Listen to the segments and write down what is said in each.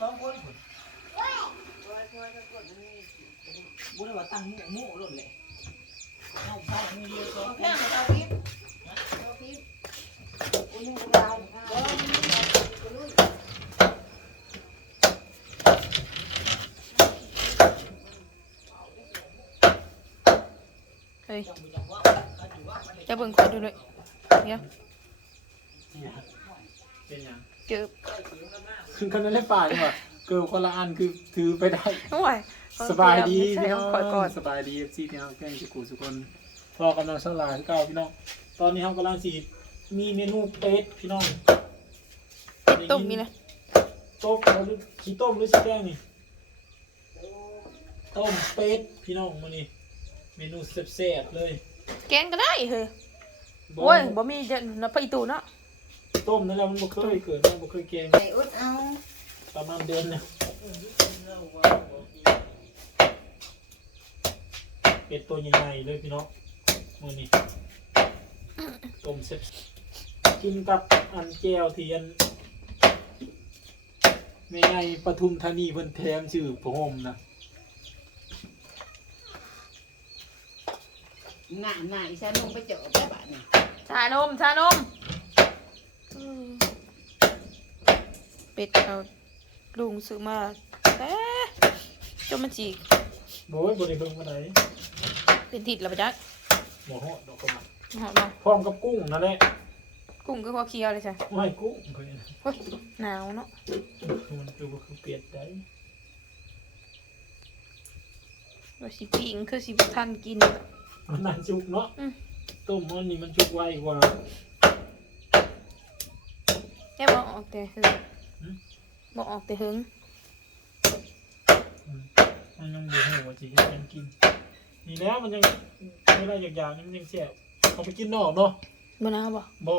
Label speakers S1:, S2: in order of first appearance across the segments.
S1: สองคนพุ่นบุญว่าตั้งหมู่หมู่หล่นเลยเอาเข้ามือเดียวสองค
S2: แค่
S1: น
S2: เราพิษเราพิษอุ้ยมันยาวเออมันยาวไปลุย
S3: เฮ้ย
S1: จังจังว่าเขาอยู่ว่ามันได้
S3: จะเบิ่งขอดูด้วยเดี๋ยว
S4: เป็นยัง
S3: เกือบ
S4: คือคนนั้นเล่นป่าดีกว่าเกิดคนละอันคือถือไปได้
S3: โอ้ย
S4: สบายดี
S3: ใช่
S4: พี่
S3: ข
S4: น้
S3: อ
S4: อง
S3: ขอก่อน
S4: สบายดีเอฟซีพี่น้องแกล้งสุกุสุคนพอกำลังสลายที่เก้าพี่น้อง ตอนนี้เรากำลังสีมีเมนูเป็ดพี่น้อง
S3: ต้มมีนะ
S4: ต้มหรือขี้ต้มหรือสีแกงนี่ต้มเป็ดพี่น้องมานี่เมนูแซ่บๆเลย
S3: แกงก็ได้เฮ้ยโอ้ยบ่มีจะนับไปตูเนาะ
S4: ต้มนั่นแหละมันบ่เคยเกิดมันบ่เคยแกง
S2: ใส่อุดเอา
S4: ประมาณเดือนเนี่ยเป็ดตัวใหญ่ๆเลยพี่น้องมือนี้ต้มเสร็จกินกับอันแก้วที่อันไม่ไงปทุมธานีเพิ่นแถมชื่อพระห่มนะ
S2: หน้าหน้าอีสานลงไปเจาะไปบ้านนี่
S3: ชานมชานมอืม เป็ดเอาลุงซื้อมาแต่จนมันจี
S4: โอ้ยบริเบิ่งมาไหน
S3: เป็นทิศแล้วปะจ๊ะ
S4: หมอฮอดดอกกระหม่
S3: หอมมา
S4: พร้อมกับกุ้งนั่นแหละ
S3: กุ้งก็พอเคี้ยวเลยจ้ะ
S4: ไม่กุ้งเพิ่น
S3: เฮ้ยหนาวเนาะ
S4: มันคือบ่คือเปียดได้
S3: ว่าสิปิ้งคือสิบ่ทันกิน
S4: มันน่าจุกเนาะ
S3: อืม
S4: ต้มมันนี่มันจุกไวกว่า
S3: แค่บ่ออกแต่หึง
S4: หืม
S3: บ่ออกแต่หึง
S4: มันยังบ่ฮู้ว่าสิเฮ็ดหยังกินนี่แล้วมันยังเวลาอยากๆนี่มันยังแซ่บเอาไปกินนอกเนาะ
S3: บ่หนาวบ่
S4: บ่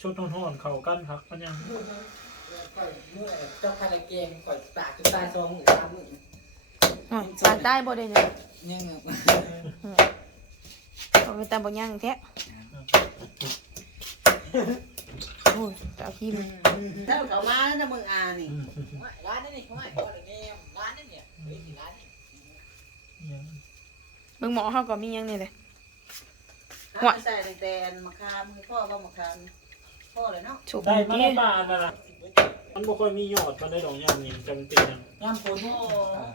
S4: ชดร้อนๆเข้ากันครับมันยัง
S1: ข่อยเมื่อเจ้าคาราเกมข่อยปากจนตายสองหมื่นสามหมื่น
S3: อ๋อปากได้บ่ได้เนี่ย
S1: ยัง
S3: เอาไปตามบ่ย่างแท้โอ้ยตาพิมพ์
S2: ถ้าเขามาแล้วนะมึงอานี่
S4: อืม
S1: ร้านนี่นี่เขาให้พ่อเลยเนี่ยร้านนี่เนี่ยเฮ้ยร้านนี่
S4: ยัง
S3: เบิ่งหมอเฮาก็มีหยังนี่แหละ
S2: เอาไปใส่ตั้งแต่มะขามคือพ่อก็มะขามพ่อเลยเนาะ
S3: ฉุก
S4: ได้มา
S3: ดี
S4: ในบ้านนั่นน่ะมันบ่ค่อยมียอดมันได้ดอกยามนี่จำเป็นหยัง
S1: ย่ำฝน
S2: โอ้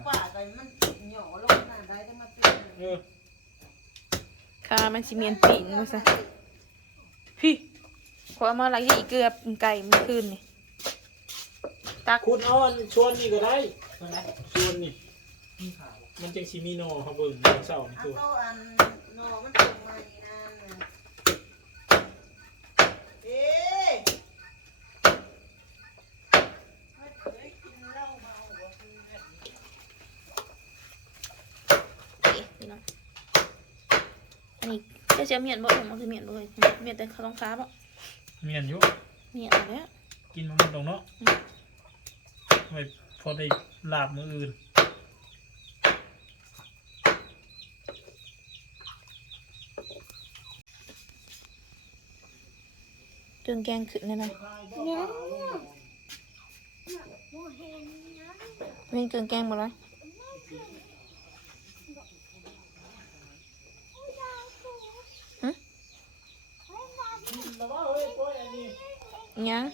S2: ป้าก็มันหย่อลงหน้าได้ได้มาเป็น
S4: เออ
S3: ค่ะมันสิเมียนปิ่งว่าซะพี่ ขอเอามาหลายอีกเกือบไก่เมื่อคืนนี่ตัก
S4: คุณเอาอันชวนนี่ก็ได้
S1: ใช่ไหม
S4: ชวนนี่
S1: มีข่าว
S4: มันจังสิมีหนอเฮาเบิ่งวันเสาร์นี่
S2: เอา
S4: ตัว
S2: โตอันหน่อมันตรงมาอีนั่นน่ะเอ๊ะเฮ้ยกินเหล้าเมาบ่คือเนี่ย
S3: เอ๊ะพี่น้องอันนี้เจะเสียเมียนบ่มันคือเมียนบ่เลยเมียนแต่ข้าวต้องค้าบ่
S4: เมียนอยู่
S3: เมียนแล้ว
S4: กินมันตรงเนาะไว้พอได้ลาบมื้ออื่น
S3: เครื่องแกงขึ้นแล้วนะเม่นเครื่องแกงหมดเลย
S4: แล้วว่าเฮ้ยโอ้ ยอันนี้
S3: ยัง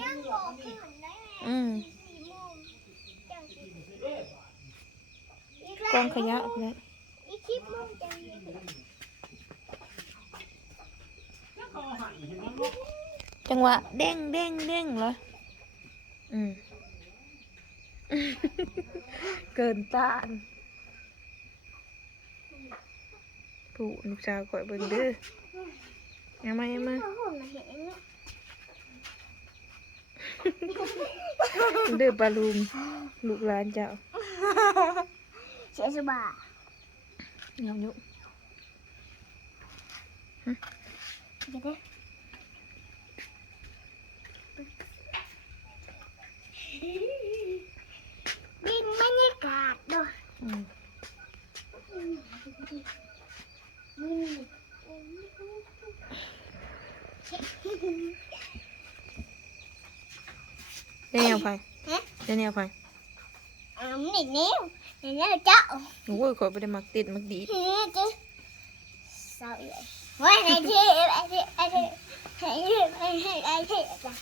S5: ย่างบอกขึ้นได้
S3: อืม
S5: สี่โมงจังสิ
S3: กองขยะออกแล้ว
S5: อีกสิบโมงจังสิ
S4: เขาให้เห็นมันบ่
S3: จังหวะเด้งเด้งเด้งเลยอืมเกินต้านผู้ลูกสาวก่อยเบิ่งเด้อยังมายังมา
S5: โอ้โหมา เห็นเนี่ย
S3: เด้อปลาลุมลูกหลานเจ้า
S5: เสียสบาย
S3: ยำยุ
S5: เดี๋ยวเด้อดินบรรยากาศด้วย
S3: อืม
S5: นี่
S3: ได้ยังไป
S5: ฮะ
S3: ได้แนวไป
S5: อ่านี่นิ้วนี่นิ้วเจ้า
S3: โอ้ยขอยบ่ได้มักติดมักดีด
S5: นี่จิ๊สาวใหญ่ไว้ในที่ไอ้ที่ไอ้ที่ไอ้ที่ไอ้ที่ไอ้ที่จ้ะ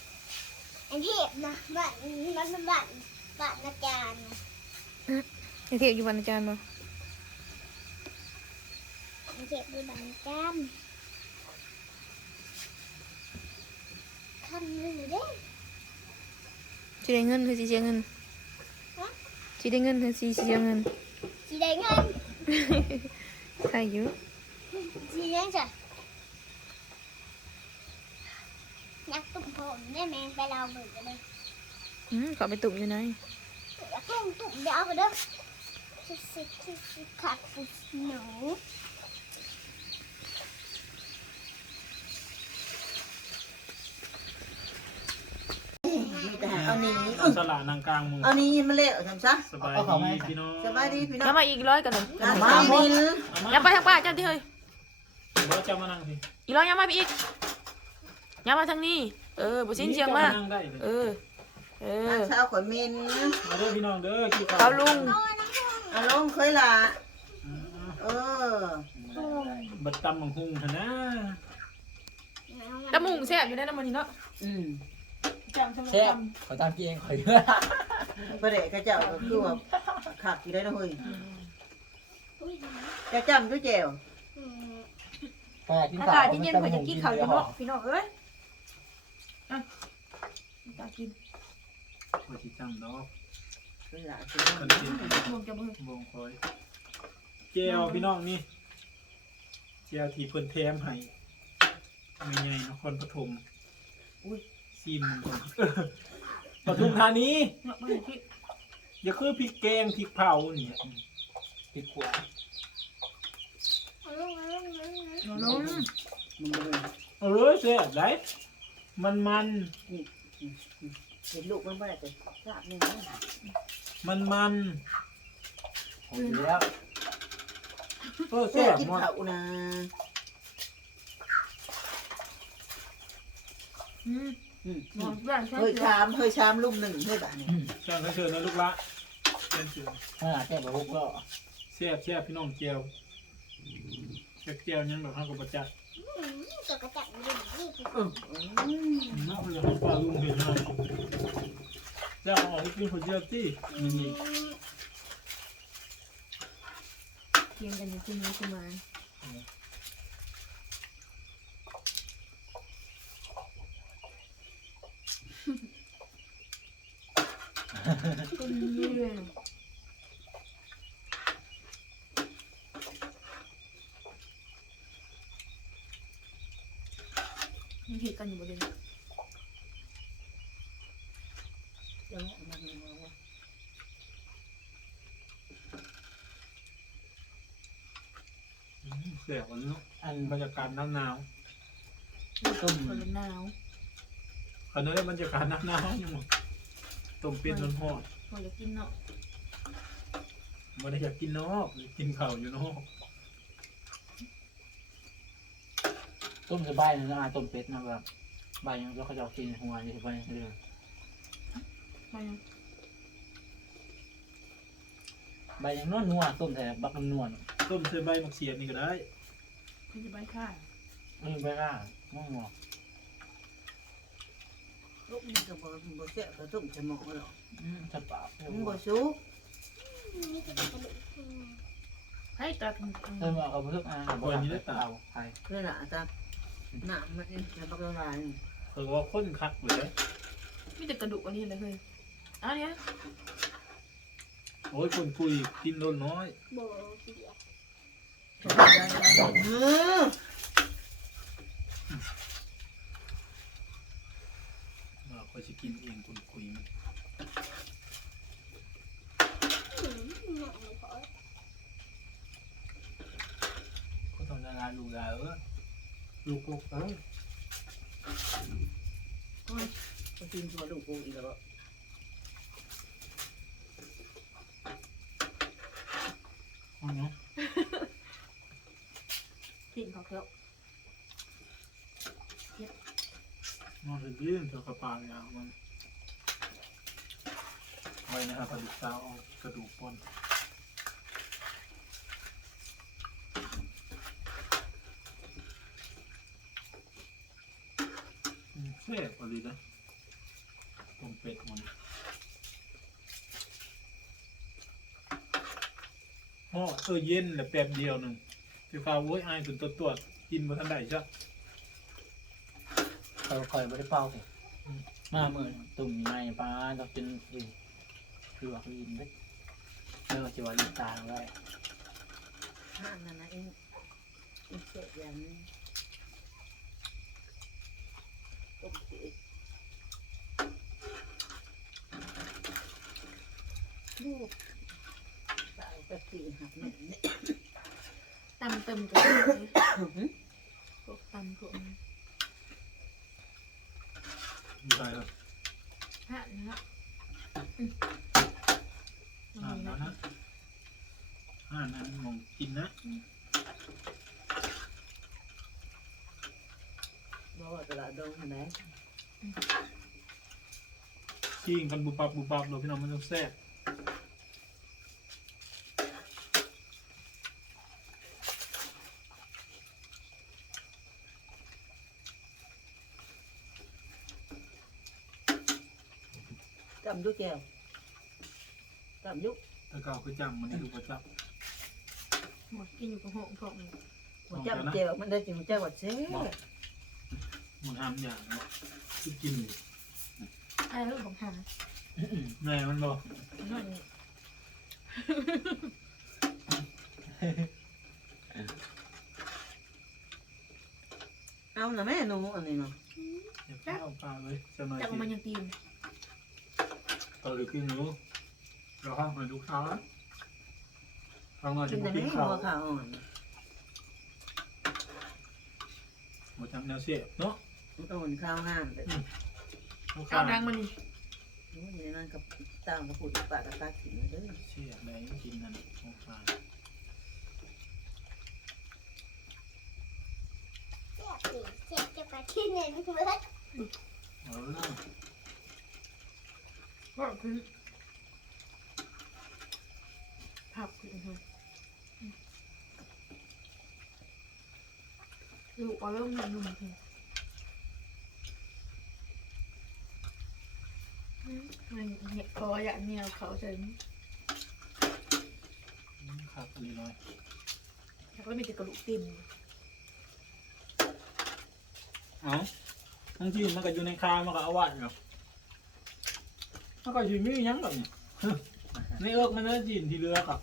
S5: ไอ้ที่นะบ้านบ้านบ้านบ้านอาจารย์
S3: ไอเทียอยู่วันอาจารย์บ่
S5: ไอ้ที่อยู่บ้านอาจารย์ทำเลยเด้
S3: สิได้เงินคือสิเสียเงินสิได้เงินคือสิเสียเงิน
S5: สีแดงเงิน
S3: ใครอยู่
S5: สีแดงจ้ะนักตุ้มผมแม่แมงไปเราเบิกกันเลย
S3: อืมเขาไปตุ่มอยู่ไหน
S5: อยากลงตุ้มเดี๋ยวเอาไปเด้อสิสิสิสิขาดสิหนู
S2: มีแต่ เอานี้
S4: สลานางกลางหมู
S2: เอานี้ยินมาเละทำซะ
S4: สบาย
S2: เอาเขามา
S4: ดีพี่น้อง
S2: สบายดีพี่น้อ
S3: แล้ว
S2: ง
S3: มาอีกร้อยกันหนึ่ง
S2: อะมาบิน
S4: เอามา
S3: อย่าไปทางป้าเจ้าที่เฮ้ย
S4: เดี๋ยวจะมานั่งสิ
S3: อีร้อยอย่ามาพี่อีกอย่ามาทางนี้ เออบุสิ้นเชียงมา
S4: นั่งได้เลย
S3: เออ เออ
S2: เช้าขอยมิน
S4: มาเด้อพี่น้องเด้อกี่
S3: เขาลุง
S2: อารมณ์เคยละเออ
S4: บัดตำบังหุงหั่นนะ
S3: ตะมุงแซ่บอยู่ในน้ำมันนี่เนาะ
S2: อืม
S3: จำใช่ไหม
S6: แซ่บ
S3: จ
S6: ขอตามเกียงขอย
S2: ประเดะกระเจ้าก็คือว่าขักอยู่ได้นะเฮ้ยจะจำด้วยเจว
S6: แปดกินำ
S3: อา
S6: ข้าว
S3: กาศเย็นๆกว่าจะกินข้าวอยู่เนาะพี่น้องเอ้ยอะตากิน
S4: ว่าสิจำดอก
S2: เคยละ
S4: คนกิน
S3: มองจะมือ
S4: บ่งคอยเจลพี่น้องนี่เจลที่เพิ่นแถมให้ไม่ใหญ่นครปฐมอุ้ย ซีมมึงก่อนปทุมธานี
S3: เนาะมือที่
S4: อย่าคือพริกแกงพริกเผานี่
S6: ติดขวา
S3: น้อง
S2: มึงเลย
S4: เออแซ่บได้มันมัน
S2: เห็นลูกมันไม่ได้แต่ทราบนี่นะ
S4: มันมัน
S6: ผมอยู่แล้ว
S4: เออ
S2: แซ่
S4: แซ่บ
S2: กิน
S4: หมด
S2: ข้าวนะ
S3: อืม
S2: อืม
S3: มองบ้านใช่
S2: เฮ้ยชามเฮ้ยชามลุ่มหนึ่งเฮ้ยบ้านี่
S4: ช่างเขาเชิญนะลูกละเชิญเชิญ
S6: ขนาดแซ่บแบบพวกก็
S4: แซ่บแซ่บพี่น้องเจียวแซ่บเจียวยังแบบห้ากับประจักษ์
S5: ตัวกระจับมันนี่คือ
S4: น่าจะให้ปลาลุงเห็นหน่อยแซ่บออกไปกินคนเดียวที่นี่นี่
S3: เทียงกันอยู่ที่นี้ประมาณ ต้นนี้เลยมันผิดกันอยู่บนเรือน
S2: เดี๋ยวเอามาดูมาว่า
S4: แซ่บวันนี้
S6: อัน
S4: บรรยากาศหนาวหนาว
S6: ต้ม
S3: คนละหนาว
S4: ๆขณะนี้บรรยากาศหนาวหนาวๆยังบ่ ต้มเป็ดร้อนหอด
S3: พอจะกินเนาะ
S4: ไม่ได้อยากกินนอกกินข้าวอยู่นอก
S6: ต้มสบายนะอาต้มเป็ดนะแบบใบยังก็เขาจะกินหัวอยู่ที่ไปเรื่อย
S3: ไปยัง
S6: ใบยังนวลนัวต้มแต่บักน้ำนวล
S4: ต้มใส่ใบมะเขียดนี่ก็ได้
S3: เขาจะไปค่า
S6: ไม่ไปล่าง่วงงอ
S2: ลูก มันก็บ่บ่แซ่บก็ต้มใส่หม้อหรอก
S6: อืมจะปาก
S2: มันบ่สุก
S5: นี่คือกระดูก
S3: ให้ตัด
S6: เติมเอาไปทุกอันเอาไป
S2: เคยละจ้ะน้ำมันจะบักละลาย
S4: เออว่าข้นคักเลย
S3: มีแต่กระดูกอันนี้เลยเฮ้ยเอันนี้
S4: โอ้ยคนคุยกินโดนน้อย
S5: โบกี่เดียว
S2: เออ
S4: ว่า คอยจะกินเองคนคุยมัน
S5: หนักเลยพอ
S6: ก็ต้องละลายลูกาเออ
S4: ลูกลูกเอ้ย
S2: ก็กินตัวลูกกูอีกแล้ว
S4: เอาเนาะ
S3: กินเขาเถอะ
S4: นอนจะยืนเธอกระปากยาวมันไว้นะครับกระดูกเท้าเอากระดูกปนอืมแซ่พอดีนะต้มเป็ดมันห่อเออเย็นแหละแป๊บเดียวหนึ่งพี่ฟ้าโว้ยอายถึงตัวตัวกินมาทันใดใช่
S6: เขาคอยไม่ได้เป่าสิมาเมื่อตุ่มในปลาต้องกินเองคือว่าเขายินไปไม่ว่าจะว่าลิตาไว้
S2: ห้างนั่นนะเองอีกเศษอย่างนึงต้มจืดลูกสาวกะทิหักเนี่ย
S3: ตำเติมกันพวกตำพวกนี้
S4: อยู่ได้ครับ
S3: ฮะนะฮะ
S4: อ่านแล้วนะอ่านนั้นมองกินนะ
S2: บอกว่าตลาดดงไหน
S4: ชิงกันบุบบับบุบบับเลยพี่น้องมันต้องแซ่บ
S2: จำยุกแก้วจำยุก
S4: ถ้าเก่าคือจำมันดูประจับ
S3: หมดกินอยู่กับห้องพวกนี้
S2: หัวจำแก้วมันได้จริงหัวใจว่าเซ่
S4: มันทำอย่างเนาะคือกินอยู่
S3: ไอ้เรื่องของหา
S4: แม่มันบอก
S3: หน่อยนี่
S2: เอานะแม่หนูอันนี้เนาะ
S4: อย่าเปล่าเปล่าเลยจะหน่อย
S3: จัก
S4: สิ
S3: มันยังตีน
S4: ตอนหรือกินหนูเราห้องให้ลูกค้าทางหน่อย
S2: กิ
S4: จะ
S2: น
S4: มา
S2: แต่
S4: กิ
S2: ไม่
S4: นข้าว
S2: หัวขาอ่อน
S4: หมดทำแนวเสียบเนาะ
S2: มันอ่อนข้าวห้ามแต่
S4: ลูก
S3: เอา
S4: ค้า
S3: ดังมันนี่
S2: นี่นั่นกับตามกับพูดปากกับตาขิงเด้อ
S4: เสียบไหนกินนั่นลูกค้า
S5: เจ็บสิเจ็บจะไปที่ไหนเบิด
S4: เออ
S3: ก็คือผักคือคือลูกเอาเริ่มหนุ่มๆคือมันเห็ดคออยากเนียวเขาเฉย
S4: ครับดีเลย
S3: แล้วก็มีแต่กระดูกติ่ม
S4: เอาบางที่มันก็อยู่ในคามันก็เอาวัดเนาะมันก็อยู่มีหยังแบบนี้ในเอิกมันน่าจีนที่เรือครับ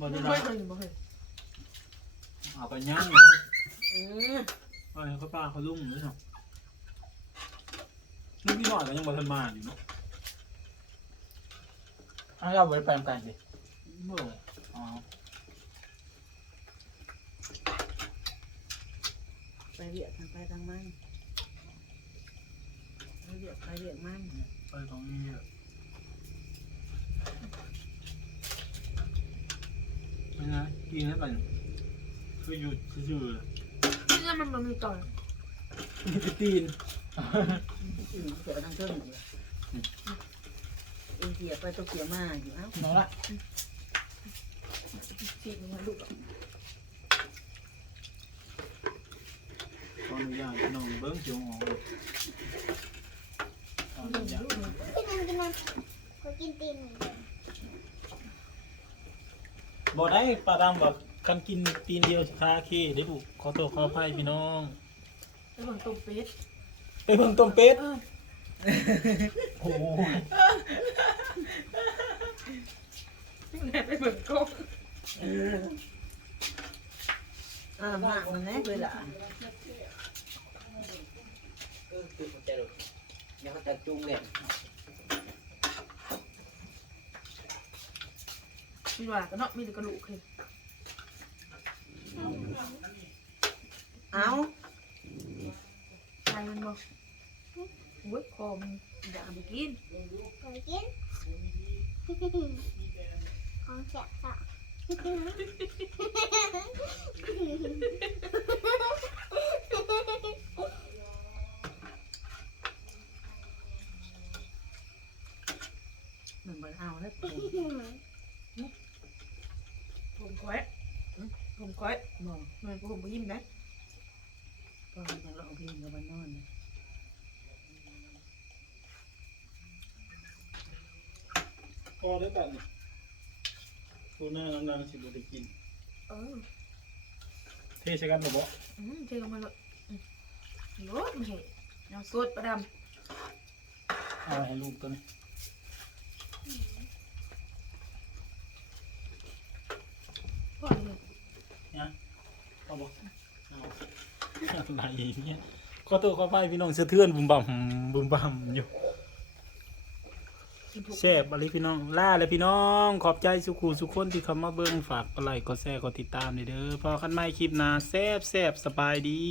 S4: บ่
S3: ไม่
S4: ได้
S3: ค่อย
S4: รับ
S3: เคยบ่เคย
S4: เอาไปย่างเลย
S2: อืม
S4: เอาให้เขาป้าเขาลุ่มเลยเนาะนี่พี่หน่อยก็ยังบ่ทันมาอยู่เนาะ
S6: เอาเราไปแปลงกันสิ
S4: เมื่อ
S6: อ๋อ
S2: ไปเรียกทางไปทางมันไปเรียกไปเรียกมัน
S4: ไปตรงนี้อะไม่นะกินแล้วกันคือหยุดซื่อ
S3: นี่มันมันมีต่อย
S4: ๆมีแต่ตีน
S2: อืมเสียทางเครื่องอยู่เองเสียไปตัวเสียมาอยู่เอ้า
S6: น้องละ
S3: สีมันดุอะ
S4: ขออนุญาตพี่น้องเบิ้งเสียวหอมขออนุญาต
S5: กินนั่นกินนั่นเขากินตีนเหมือนกัน
S4: บ่ได้ปลาดำแบบคันกินตีนเดียวสิคาเคได้บุขอโทษขออภัยพี่น้อง
S3: แล้วมันต้มเป็ด
S4: ไปเบิ่งต้มเป็ด
S3: เออ
S4: โอ้โห
S3: แม่ไปเบิ่งกบ
S2: อ่าหากมันแน่เลยล่ะ
S6: เออคือหัวใจเลย ยังเขาจะจุงเลย
S3: มีว่าก็เนาะมีแต่กระดูกคือ
S2: เอ้า
S3: ใช่มันบ่โอ้ยคอมนอยากไปกิน
S5: เขากินของแสบสะ
S2: มันบ่ได้
S3: แล้วผมผมก้อยผมก้อย มองมันผมไปยิ้มนะ
S2: ก็จะลองเพลงกับมันนอน
S4: พอได้แบบนี้ตัวหน้าน้ำๆสิบ่ได้กิน
S3: เออ
S4: เทใช้กันบ่บ่
S3: อืมเจอกันมาเลยรถไม่ใช่ยังสดประด
S4: เอาไว้ให้ลูกตัวนี้ำ
S3: พ่อเลย
S4: เอาบ่เอาอะไรเนี่ยขอตัวขอไปพี่น้องเสื้อเทือนบุมบ่ำบุมบ่ำอยู่แซ่บอะไรพี่น้องล่าเลยพี่น้อง ขอบใจสุขูสุขคนที่เข้ามาเบิ้งฝากกดไลค์กดแชร์กดติดตามด้วยเด้อพอกันไม่คลิปหนาแซ่บแซ่บสบายดี